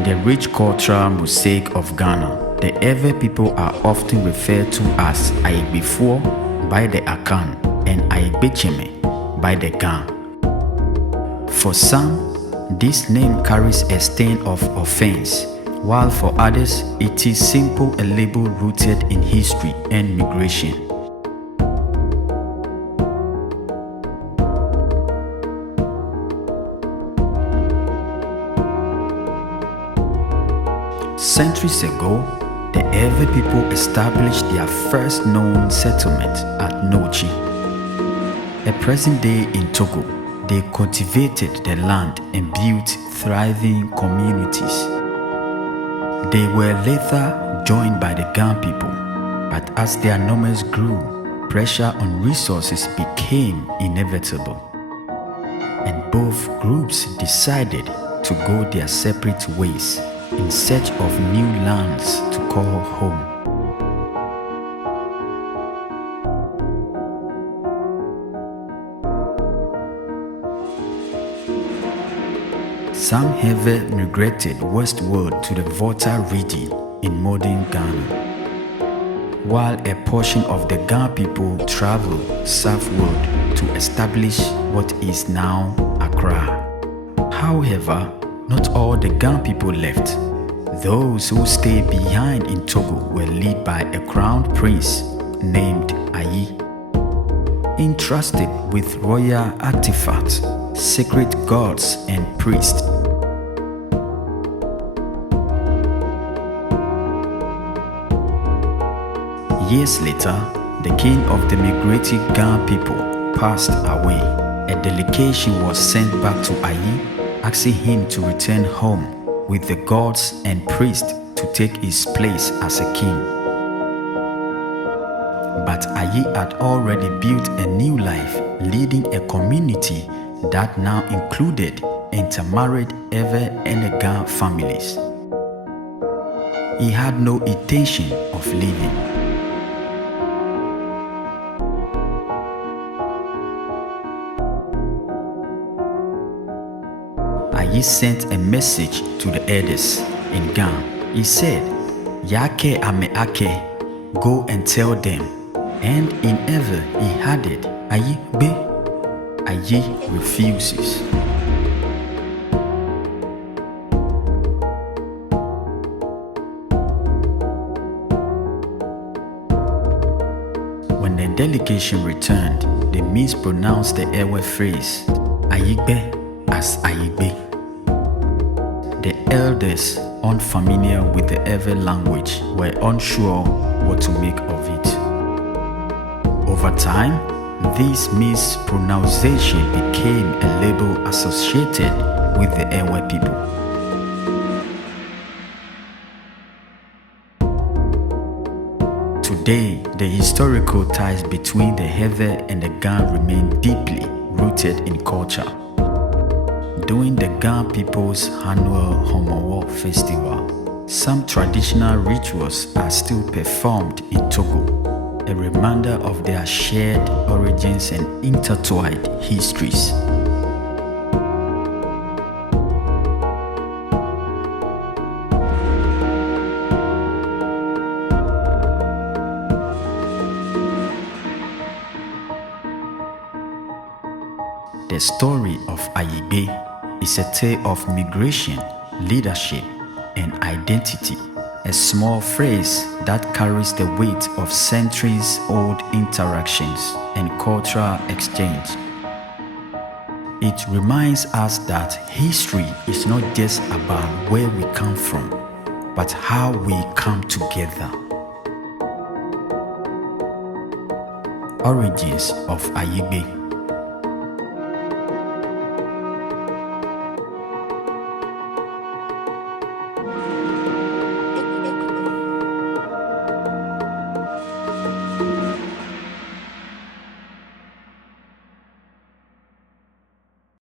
In the rich cultural mosaic of Ghana, the Ewe people are often referred to as Ayigbe by the Akan and Ayigbe by the Ga. For some, this name carries a stain of offense, while for others it is simple a label rooted in history and migration. Centuries ago, the Ewe people established their first known settlement at Nochi, a present day in Togo. They cultivated the land and built thriving communities. They were later joined by the Ga people, but as their numbers grew, pressure on resources became inevitable, and both groups decided to go their separate ways in search of new lands to call home. Some Ewe migrated westward to the Volta region in modern Ghana, while a portion of the Ga people traveled southward to establish what is now Accra. However, not all the Ga people left. Those who stayed behind in Togo were led by a crown prince named Aryee, entrusted with royal artifacts, sacred gods and priests. Years later, the king of the migrating Ga people passed away. A delegation was sent back to Aryee, asking him to return home with the gods and priests to take his place as a king. But Aryee had already built a new life, leading a community that now included intermarried Ewe and Ga families. He had no intention of leaving. Aryee sent a message to the elders in Ga. He said, "Yake ame ake, go and tell them." And in Ewe he added, "Ayigbe." Aryee refuses. When the delegation returned, they mispronounced the Ewe phrase Ayigbe as Ayigbe. The elders, unfamiliar with the Ewe language, were unsure what to make of it. Over time, this mispronunciation became a label associated with the Ewe people. Today, the historical ties between the Ewe and the Ga remain deeply rooted in culture. During the Ga people's annual Homowo festival, some traditional rituals are still performed in Togo, a reminder of their shared origins and intertwined histories. The story of Ayigbe is a tale of migration, leadership, and identity, a small phrase that carries the weight of centuries-old interactions and cultural exchange. It reminds us that history is not just about where we come from, but how we come together. Origins of Ayigbe.